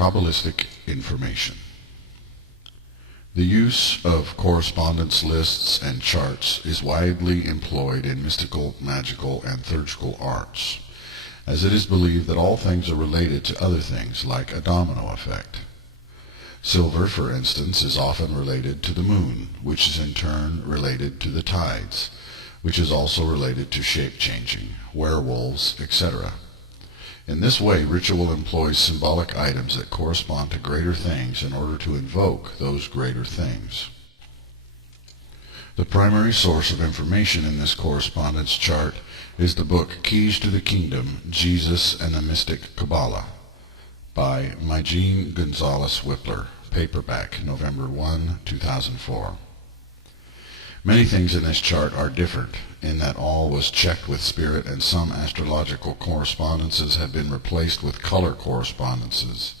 Kabbalistic information. The use of correspondence lists and charts is widely employed in mystical, magical, and theurgical arts, as it is believed that all things are related to other things, like a domino effect. Silver, for instance, is often related to the moon, which is in turn related to the tides, which is also related to shape-changing, werewolves, etc. In this way, ritual employs symbolic items that correspond to greater things in order to invoke those greater things. The primary source of information in this correspondence chart is the book Keys to the Kingdom, Jesus and the Mystic Kabbalah by Majin Gonzalez Whippler, paperback, November 1, 2004. Many things in this chart are different, in that all was checked with spirit and some astrological correspondences have been replaced with color correspondences,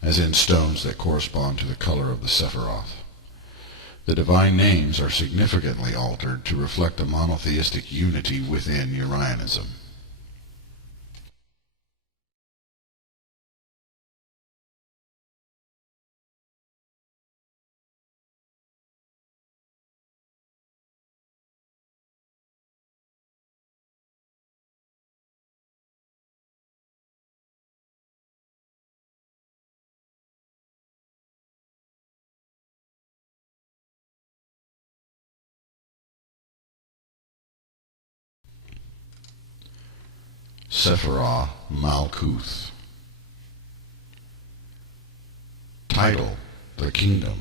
as in stones that correspond to the color of the Sephiroth. The divine names are significantly altered to reflect a monotheistic unity within Urianism. Sephiroth Malkuth. Title: The Kingdom.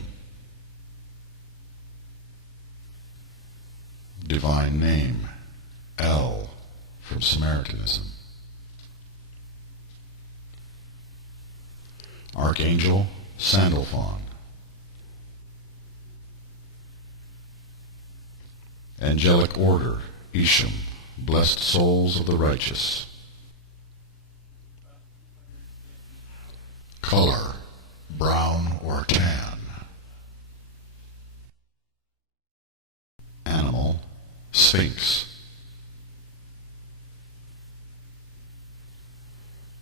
Divine name: El, from Samaritanism. Archangel: Sandalphon. Angelic order: Isham, blessed souls of the righteous. Color: brown or tan. Animal: Sphinx.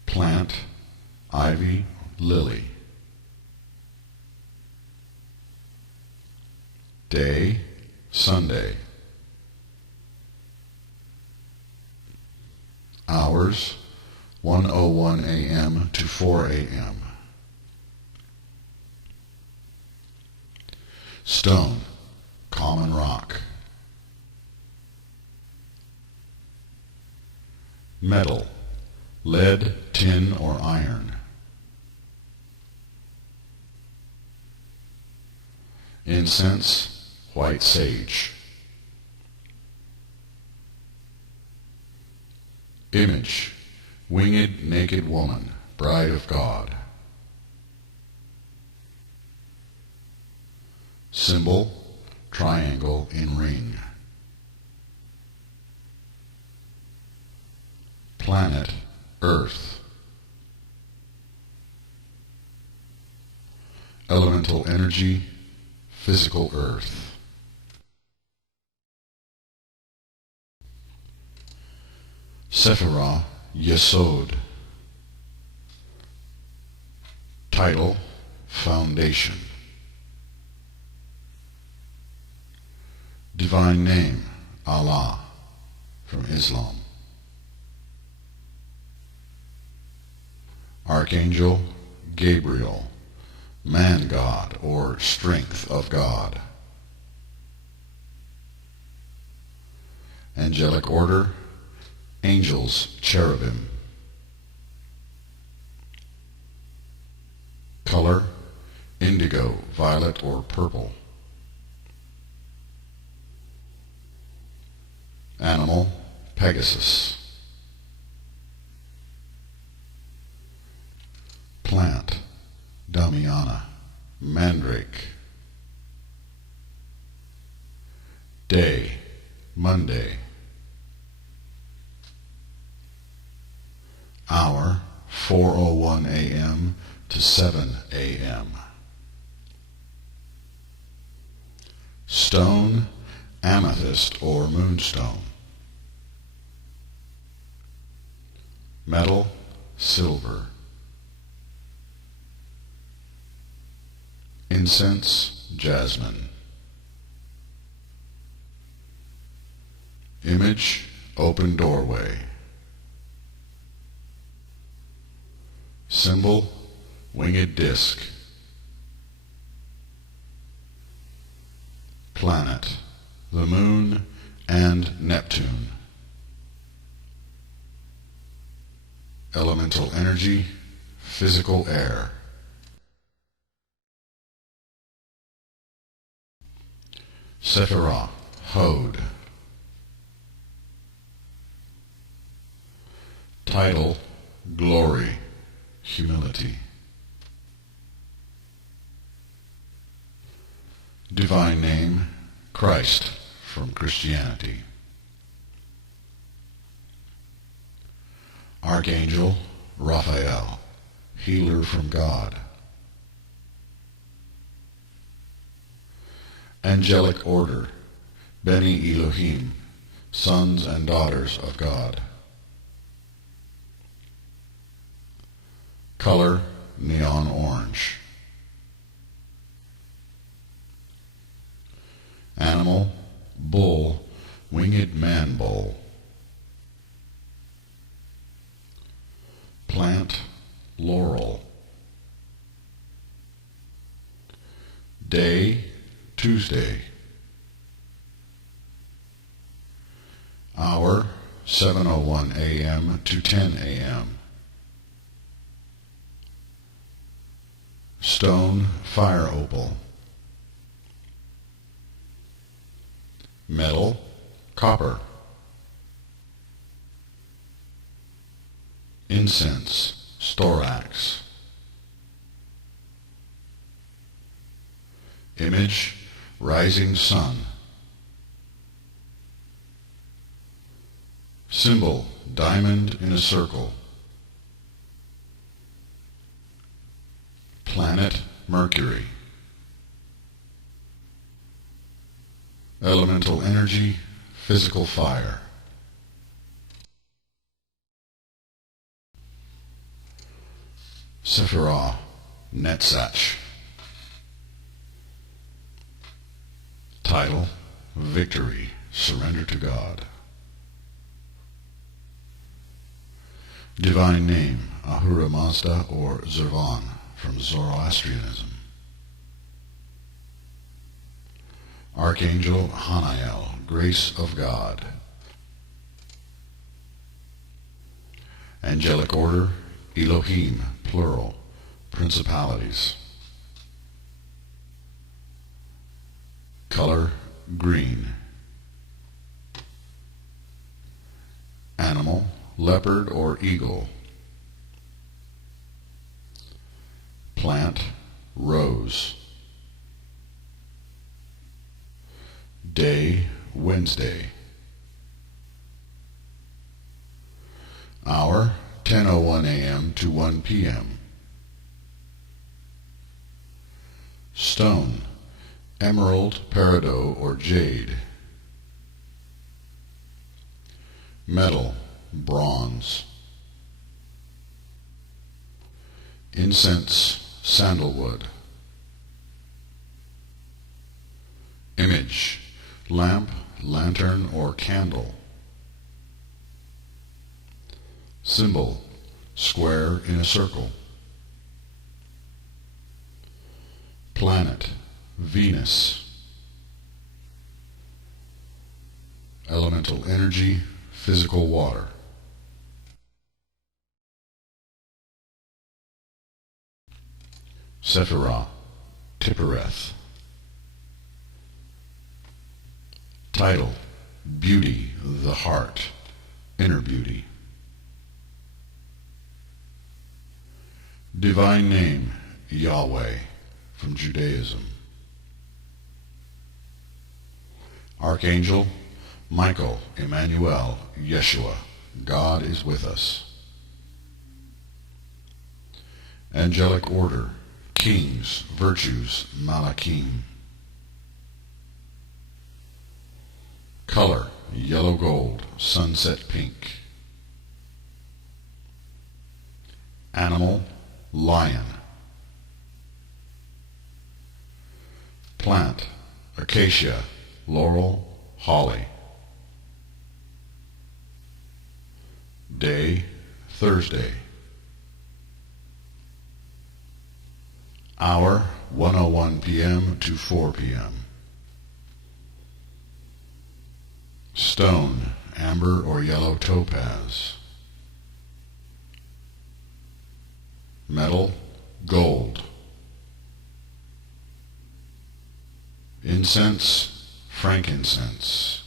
Plant: ivy, lily. Day: Sunday. Hours: 1:01 a.m. to 4 a.m. Stone: common rock. Metal: lead, tin, or iron. Incense: white sage. Image: winged naked woman, bride of God. Symbol: triangle in ring. Planet: Earth. Elemental energy: physical earth. Sephiroth Yesod. Title: Foundation. Divine name: Allah, from Islam. Archangel: Gabriel, man god or strength of God. Angelic order: angels, cherubim. Color: indigo, violet, or purple. Animal: Pegasus. Plant: Damiana, mandrake. Day: Monday. Hour: 4:01 a.m. to 7 a.m. Stone: amethyst or moonstone. Metal: silver. Incense, jasmine. Image, open doorway. Symbol, winged disk. Planet, the moon and Neptune. Elemental energy, physical air. Sephiroth, Hode. Title, glory, humility. Divine name, Christ, from Christianity. Archangel, Raphael, healer from God. Angelic order, Beni Elohim, sons and daughters of God. Color, neon orange. Animal, bull, winged man bull. Plant, laurel. Day, Tuesday. Hour, 7:01 a.m. to 10 a.m. Stone, fire opal. Metal, copper. Incense, storax. Image, rising sun. Symbol, diamond in a circle. Planet, Mercury. Elemental energy, physical fire. Sephiroth, Netzach. Title, victory, surrender to God. Divine name, Ahura Mazda or Zervan, from Zoroastrianism. Archangel Hanael, grace of God. Angelic order, Elohim, plural, principalities. Color, green. Animal, leopard or eagle. Plant, rose. Day, Wednesday. Hour, 10:01 a.m. to 1 p.m. Stone, emerald, peridot, or jade. Metal, bronze. Incense, sandalwood. Image, lamp, lantern, or candle. Symbol, square in a circle. Planet, Venus. Elemental energy, physical water. Sephiroth, Tiphereth. Title, beauty, the heart, inner beauty. Divine name, Yahweh, from Judaism. Archangel, Michael, Emmanuel, Yeshua, God is with us. Angelic order, kings, virtues, Malachim. Color, yellow gold, sunset pink. Animal, lion. Plant, acacia, laurel, holly. Day, Thursday. Hour, 1:01 p.m. to 4 p.m. Stone, amber or yellow topaz. Metal, gold. Incense, frankincense.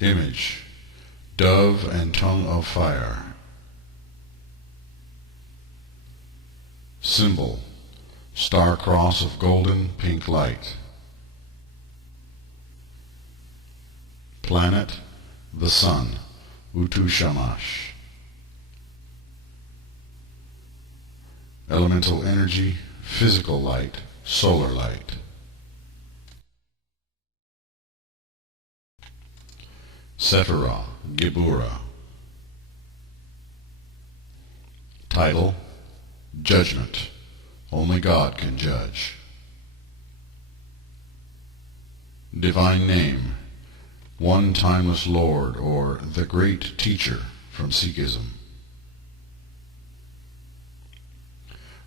Image, dove and tongue of fire. Symbol, star-cross of golden pink light. Planet, the sun, Utu Shamash. Elemental energy, physical light, solar light. Sephiroth, Geburah. Title, Judgment. Only God can judge. Divine name, One Timeless Lord, or the Great Teacher from Sikhism.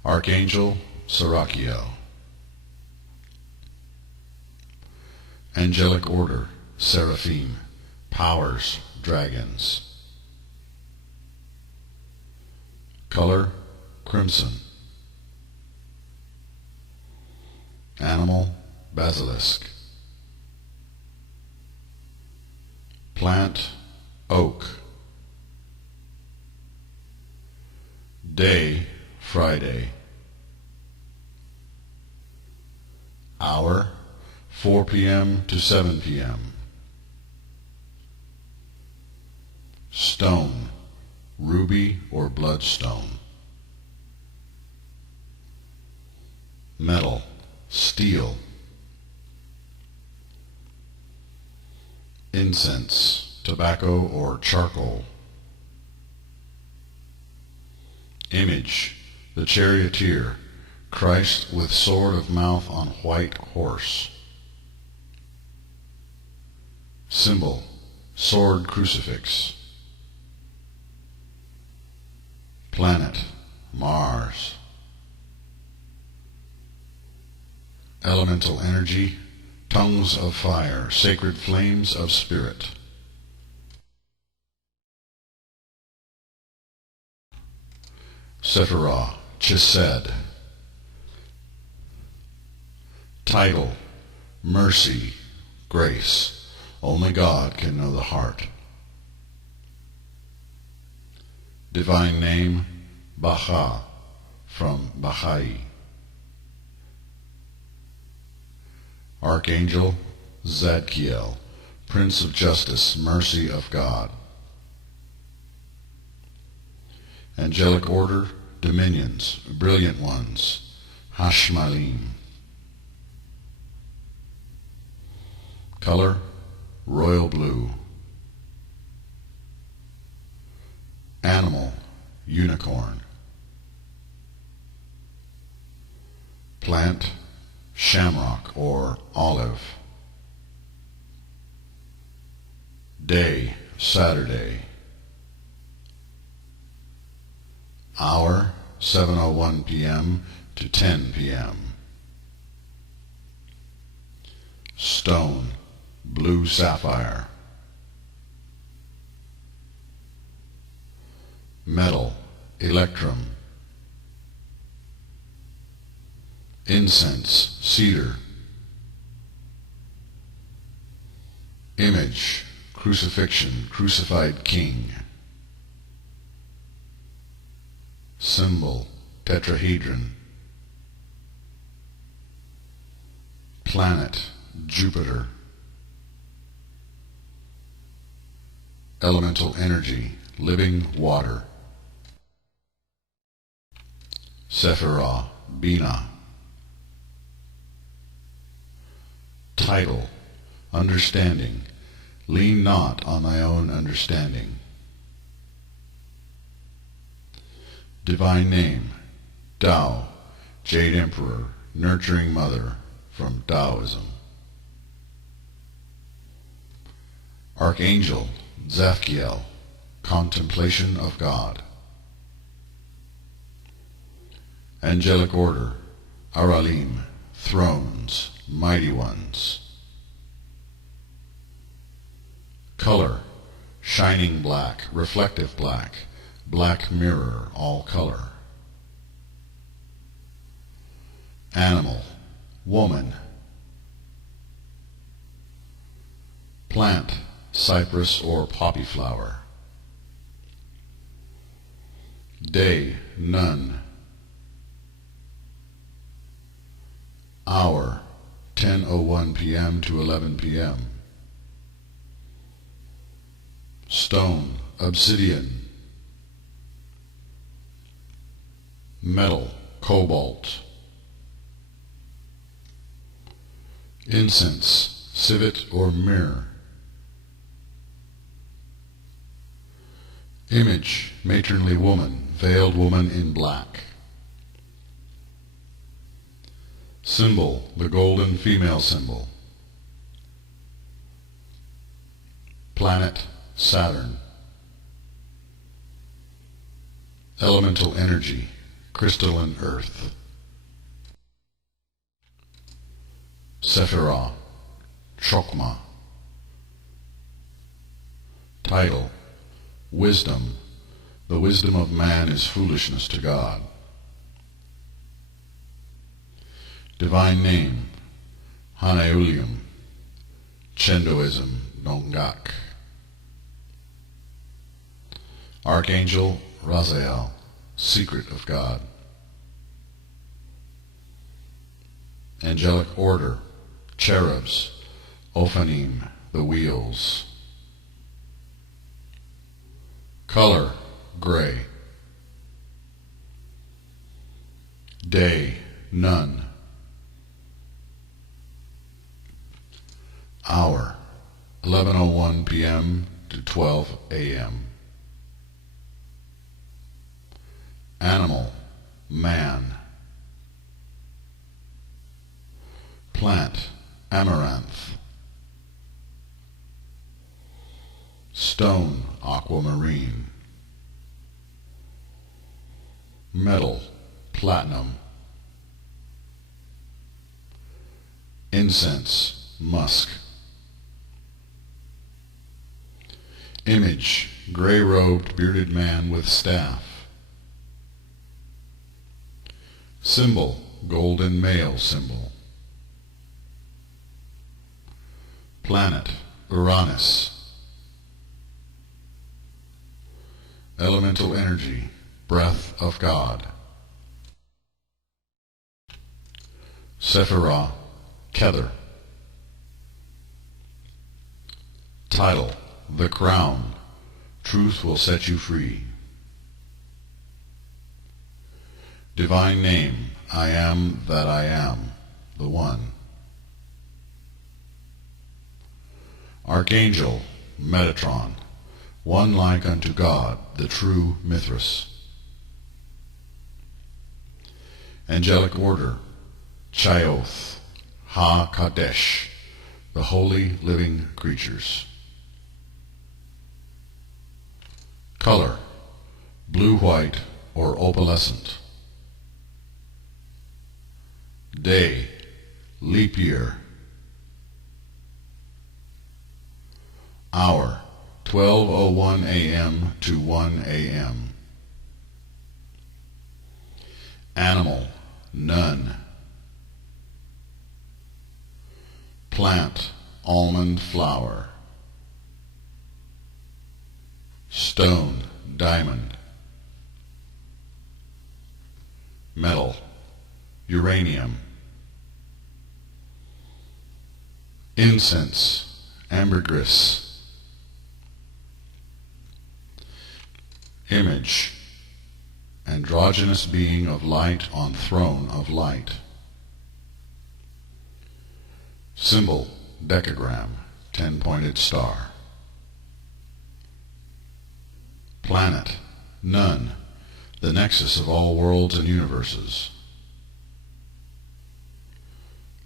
Archangel, Sarakiel. Angelic Order, Seraphim. Powers, dragons. Color, crimson. Animal, basilisk. Plant, oak. Day, Friday. Hour, 4 p.m. to 7 p.m. Stone, ruby or bloodstone. Metal, steel. Incense, tobacco or charcoal. Image, the charioteer, Christ with sword of mouth on white horse. Symbol, sword crucifix. Planet, Mars. Elemental energy, tongues of fire, sacred flames of spirit. Sephiroth, Chesed. Title, Mercy, Grace. Only God can know the heart. Divine name, Baha, from Bahai. Archangel, Zadkiel, Prince of Justice, Mercy of God. Angelic Order, Dominions, Brilliant Ones, Hashmalim. Color, royal blue. Animal, unicorn. Plant, shamrock or olive. Day, Saturday. Hour, 7:01 p.m. to 10 p.m. Stone, blue sapphire. Metal, electrum. Incense, cedar. Image, crucifixion, crucified king. Symbol, tetrahedron. Planet, Jupiter. Elemental energy, living water. Sephiroth, Bina. Title, Understanding. Lean not on thy own understanding. Divine name, Tao, Jade Emperor, nurturing mother from Taoism. Archangel Zadkiel, contemplation of God. Angelic order Aralim, thrones, mighty ones. Color shining black, reflective black, black mirror, all color. Animal woman. Plant cypress or poppy flower. Day none. Hour 10:01 p.m. to 11 p.m. Stone obsidian. Metal cobalt. Incense civet or myrrh. Image matronly woman, veiled woman in black. Symbol the golden female symbol. Planet Saturn. Elemental energy crystalline earth. Sephiroth Chokmah. Title Wisdom. The wisdom of man is foolishness to God. Divine name Haneulium. Chendoism Nongak. Archangel Raziel, secret of God. Angelic order cherubs, Ophanim, the wheels. Color gray. Day none. Hour 11:01 p.m. to 12 a.m. Animal man. Plant amaranth. Stone aquamarine. Metal platinum. Incense musk. Image gray-robed bearded man with staff. Symbol golden male symbol. Planet Uranus. Elemental energy breath of God. Sephiroth Kether. Title The Crown. Truth will set you free. Divine name I am that I am, the One. Archangel Metatron, one like unto God, the true Mithras. Angelic order Chayoth Ha-Kadesh, the holy living creatures. Color blue-white or opalescent. Day leap year. Hour 12:01 a.m. to 1 a.m. Animal none. Plant almond flower. Stone diamond. Metal uranium. Incense ambergris. Image androgynous being of light on throne of light. Symbol decagram 10-pointed star. Planet none, the nexus of all worlds and universes.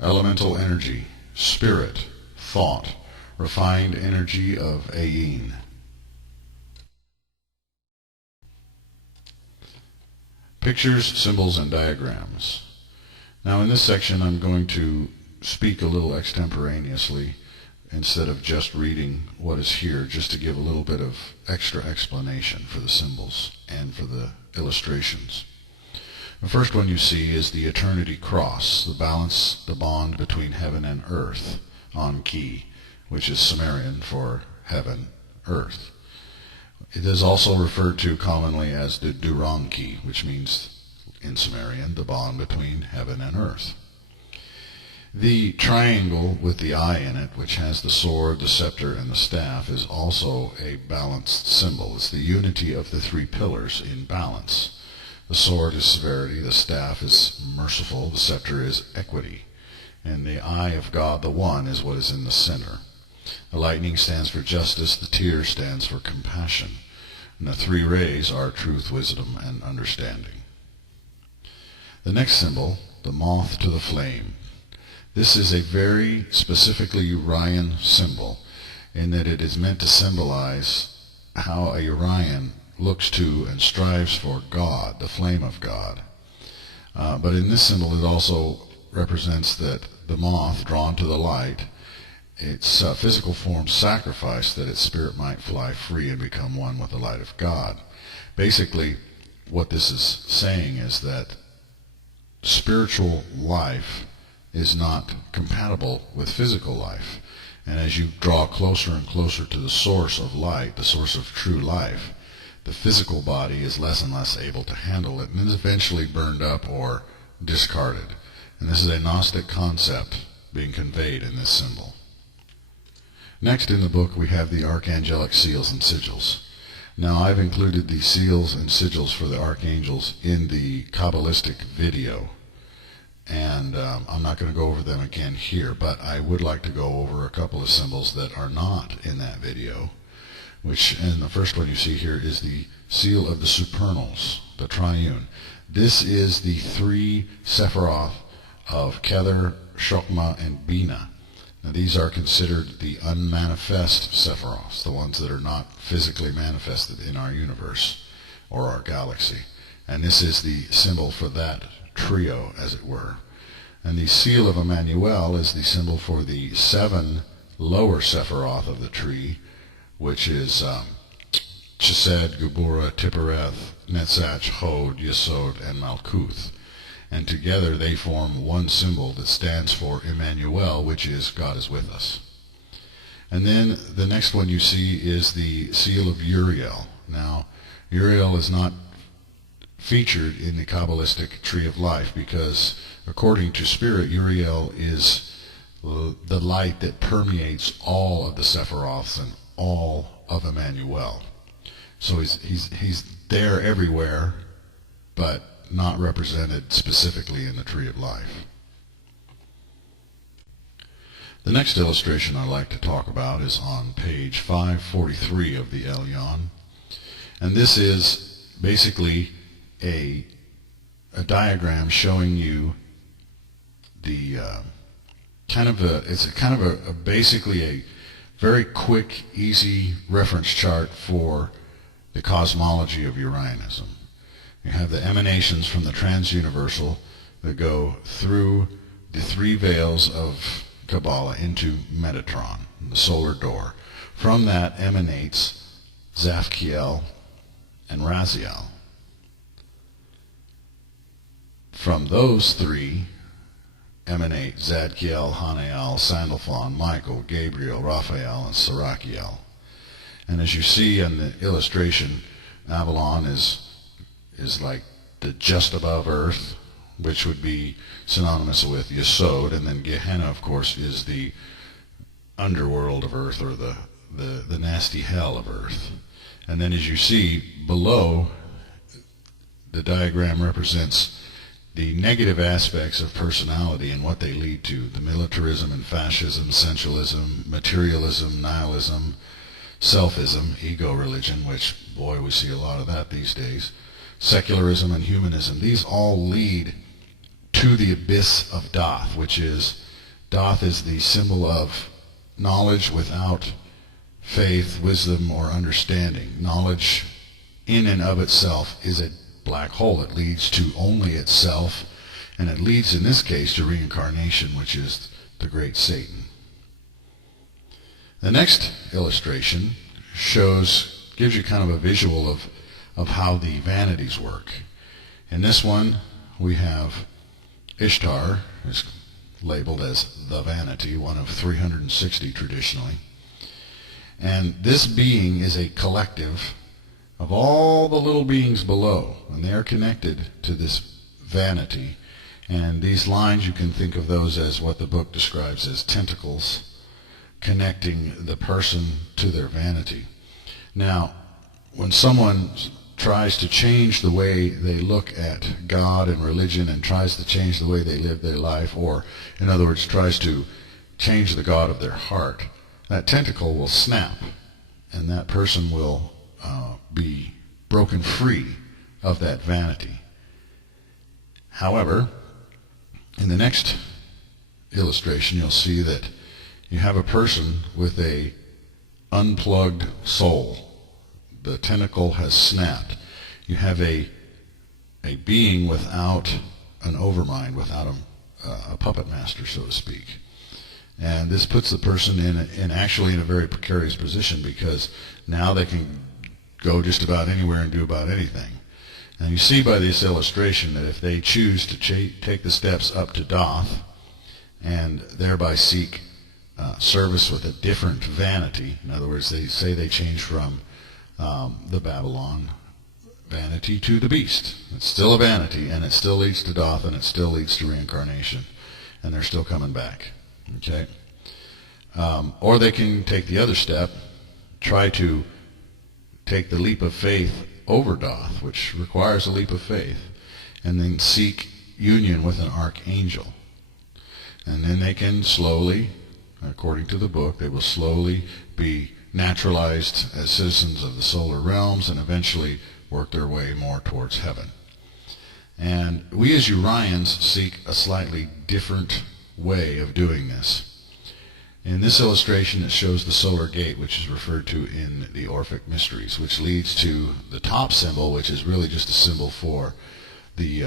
elemental energy, spirit, thought, refined energy of Ayin. Pictures, symbols, and diagrams. Now in this section I'm going to speak a little extemporaneously instead of just reading what is here, just to give a little bit of extra explanation for the symbols and for the illustrations. The first one you see is the Eternity Cross, the balance, the bond between heaven and earth, on Ki, which is Sumerian for heaven, earth. It is also referred to commonly as the Durang Ki, which means in Sumerian the bond between heaven and earth. The triangle with the eye in it, which has the sword, the scepter, and the staff, is also a balanced symbol. It's the unity of the three pillars in balance. The sword is severity, the staff is merciful, the scepter is equity, and the eye of God, the One, is what is in the center. The lightning stands for justice, the tear stands for compassion, and the three rays are truth, wisdom, and understanding. The next symbol, the moth to the flame. This is a very specifically Urian symbol in that it is meant to symbolize how a Urian looks to and strives for God, the flame of God. But in this symbol it also represents that the moth drawn to the light, its physical form sacrificed that its spirit might fly free and become one with the light of God. Basically, what this is saying is that spiritual life is not compatible with physical life. And as you draw closer and closer to the source of light, the source of true life, the physical body is less and less able to handle it, and is eventually burned up or discarded. And this is a Gnostic concept being conveyed in this symbol. Next in the book we have the archangelic seals and sigils. Now I've included the seals and sigils for the archangels in the Kabbalistic video, and I'm not going to go over them again here, but I would like to go over a couple of symbols that are not in that video, and the first one you see here is the seal of the supernals, the triune. This is the three Sephiroth of Kether, Shokma, and Bina. Now these are considered the unmanifest Sephiroths, the ones that are not physically manifested in our universe or our galaxy. And this is the symbol for that trio, as it were. And the seal of Emmanuel is the symbol for the seven lower Sephiroth of the tree, which is Chesed, Geburah, Tiphereth, Netzach, Hod, Yesod, and Malkuth. And together they form one symbol that stands for Emmanuel, which is God is with us. And then the next one you see is the seal of Uriel. Now, Uriel is not featured in the Kabbalistic tree of life because, according to Spirit, Uriel is the light that permeates all of the Sephiroths and all of Emmanuel. So he's there everywhere, but not represented specifically in the tree of life. The next illustration I'd like to talk about is on page 543 of the Elyon, and this is basically a diagram showing you the basically a very quick, easy reference chart for the cosmology of Urianism. You have the emanations from the transuniversal that go through the three veils of Kabbalah into Metatron, the solar door. From that emanates Zafkiel and Raziel. From those three emanate Zadkiel, Hanael, Sandalphon, Michael, Gabriel, Raphael, and Sarakiel. And as you see in the illustration, Avalon is like the just above earth, which would be synonymous with Yesod, and then Gehenna, of course, is the underworld of earth, or the nasty hell of earth. And then as you see below, the diagram represents the negative aspects of personality and what they lead to: the militarism and fascism, sensualism, materialism, nihilism, selfism, ego religion, which, boy, we see a lot of that these days, secularism and humanism. These all lead to the abyss of Doth, which is Doth is the symbol of knowledge without faith, wisdom, or understanding. Knowledge in and of itself is a black hole. It leads to only itself, and it leads in this case to reincarnation, which is the great Satan. The next illustration gives you kind of a visual of how the vanities work. In this one, we have Ishtar, is labeled as the vanity, one of 360 traditionally. And this being is a collective of all the little beings below, and they are connected to this vanity. And these lines, you can think of those as what the book describes as tentacles, connecting the person to their vanity. Now, when someone tries to change the way they look at God and religion and tries to change the way they live their life, or in other words, tries to change the God of their heart, that tentacle will snap, and that person will be broken free of that vanity. However, in the next illustration, you'll see that you have a person with a unplugged soul. The tentacle has snapped. You have a being without an overmind, without a puppet master, so to speak. And this puts the person actually in a very precarious position, because now they can go just about anywhere and do about anything. And you see by this illustration that if they choose to take the steps up to Doth and thereby seek service with a different vanity, in other words, they say they change from the Babylon vanity to the beast. It's still a vanity, and it still leads to Doth, and it still leads to reincarnation, and they're still coming back. Okay? Or they can take the other step, try to take the leap of faith over Doth, which requires a leap of faith, and then seek union with an archangel. And then they can slowly, according to the book, they will slowly be naturalized as citizens of the solar realms and eventually work their way more towards heaven. And we as Urians seek a slightly different way of doing this. In this illustration, it shows the solar gate, which is referred to in the Orphic Mysteries, which leads to the top symbol, which is really just a symbol for the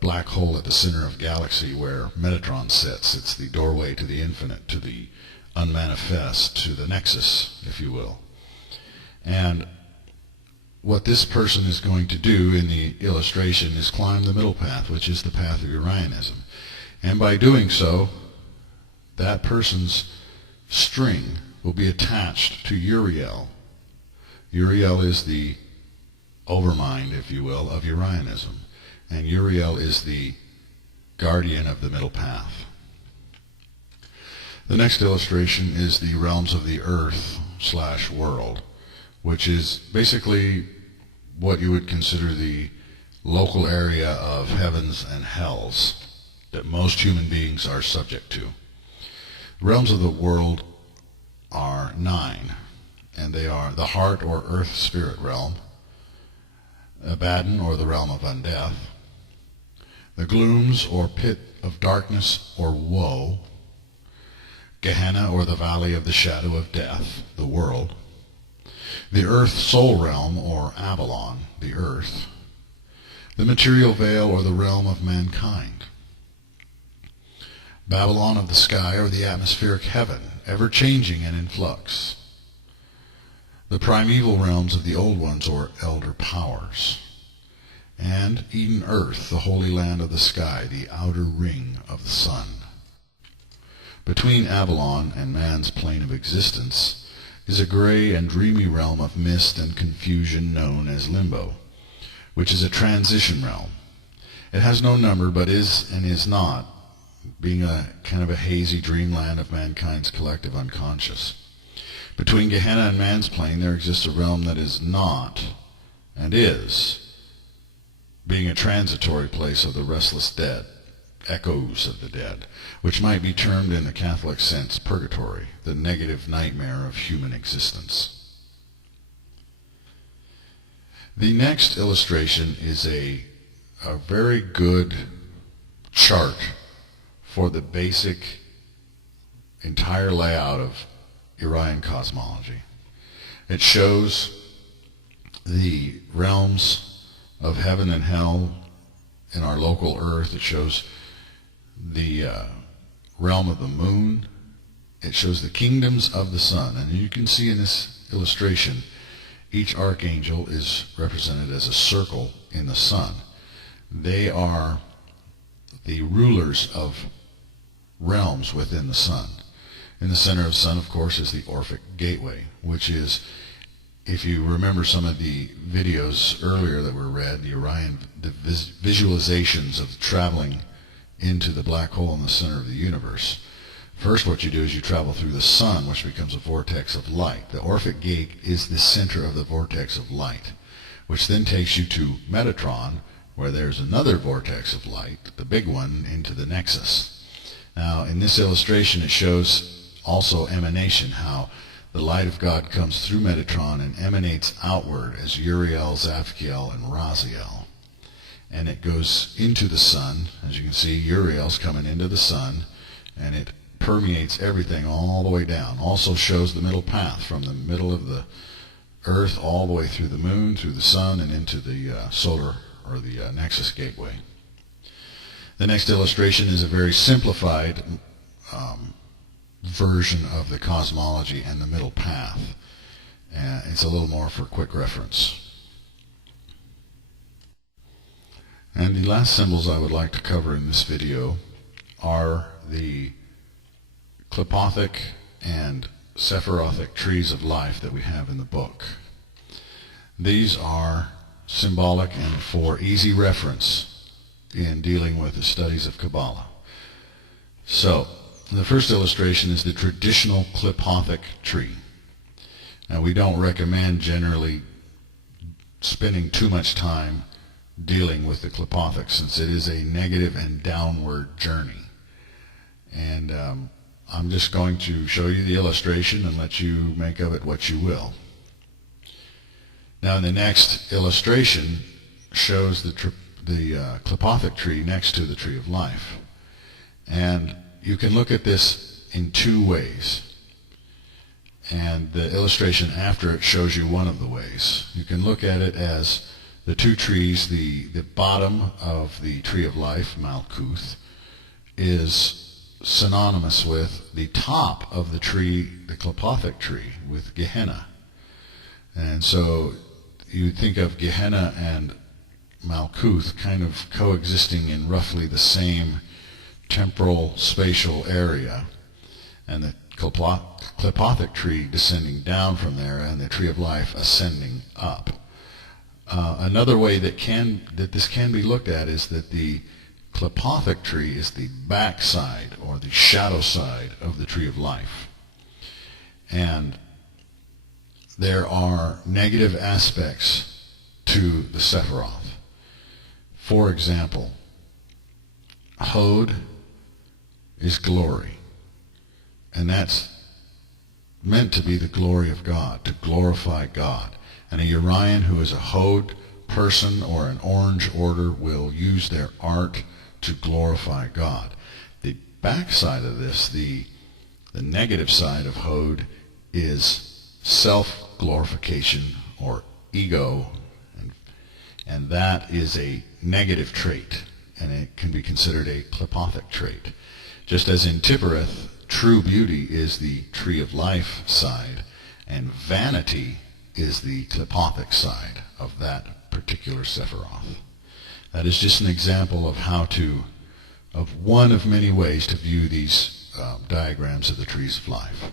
black hole at the center of galaxy where Metatron sits. It's the doorway to the infinite, to the unmanifest, to the nexus, if you will. And what this person is going to do in the illustration is climb the middle path, which is the path of Urianism. And by doing so, that person's string will be attached to Uriel. Uriel is the overmind, if you will, of Urianism. And Uriel is the guardian of the middle path. The next illustration is the realms of the earth/world, which is basically what you would consider the local area of heavens and hells that most human beings are subject to. The realms of the world are 9, and they are the heart or earth spirit realm, Abaddon or the realm of undeath, the glooms or pit of darkness or woe, Gehenna or the valley of the shadow of death, the world, the earth soul realm or Avalon, the earth, the material veil or the realm of mankind, Babylon of the sky or the atmospheric heaven, ever changing and in flux, the primeval realms of the old ones or elder powers, and Eden earth, the holy land of the sky, the outer ring of the sun. Between Avalon and man's plane of existence is a gray and dreamy realm of mist and confusion known as limbo, which is a transition realm. It has no number, but is and is not, being a kind of a hazy dreamland of mankind's collective unconscious. Between Gehenna and man's plane there exists a realm that is not and is, being a transitory place of the restless dead, echoes of the dead, which might be termed in the Catholic sense purgatory, the negative nightmare of human existence. The next illustration is a very good chart for the basic entire layout of Urian cosmology. It shows the realms of heaven and hell in our local earth. It shows the realm of the moon. It shows the kingdoms of the sun. And you can see in this illustration, each archangel is represented as a circle in the sun. They are the rulers of realms within the sun. In the center of the sun, of course, is the Orphic Gateway, which is, if you remember some of the videos earlier that were read, the Urian, the visualizations of traveling into the black hole in the center of the universe. First, what you do is you travel through the sun, which becomes a vortex of light. The Orphic Gate is the center of the vortex of light, which then takes you to Metatron, where there's another vortex of light, the big one, into the nexus. Now, in this illustration, it shows also emanation, how the light of God comes through Metatron and emanates outward as Uriel, Zaphkiel, and Raziel. And it goes into the sun. As you can see, Uriel's coming into the sun, and it permeates everything all the way down. Also shows the middle path from the middle of the earth all the way through the moon, through the sun, and into the solar, or the nexus gateway. The next illustration is a very simplified version of the cosmology and the middle path. It's a little more for quick reference. And the last symbols I would like to cover in this video are the Cliphoth and Sephirothic trees of life that we have in the book. These are symbolic and for easy reference in dealing with the studies of Kabbalah. So, the first illustration is the traditional Cliphothic tree. Now, we don't recommend generally spending too much time dealing with the Cliphothic, since it is a negative and downward journey. And I'm just going to show you the illustration and let you make of it what you will. Now, the next illustration shows the Cliphothic tree next to the tree of life. And you can look at this in two ways. And the illustration after it shows you one of the ways. You can look at it as the two trees. The bottom of the tree of life, Malkuth, is synonymous with the top of the tree, the Cliphothic tree, with Gehenna. And so you think of Gehenna and Malkuth kind of coexisting in roughly the same temporal spatial area, and the Cliphothic tree descending down from there, and the tree of life ascending up. Another way that this can be looked at is that the Cliphothic tree is the backside, or the shadow side, of the tree of life. And there are negative aspects to the Sephiroth. For example, Hod is glory. And that's meant to be the glory of God, to glorify God. And a Urian who is a Hod person or an Orange order will use their art to glorify God. The backside of this, the negative side of Hod, is self-glorification or ego, and that is a negative trait, and it can be considered a Cliphothic trait. Just as in Tiphereth, true beauty is the tree of life side, and vanity is the Cliphothic side of that particular Sephiroth. That is just an example of one of many ways to view these diagrams of the trees of life.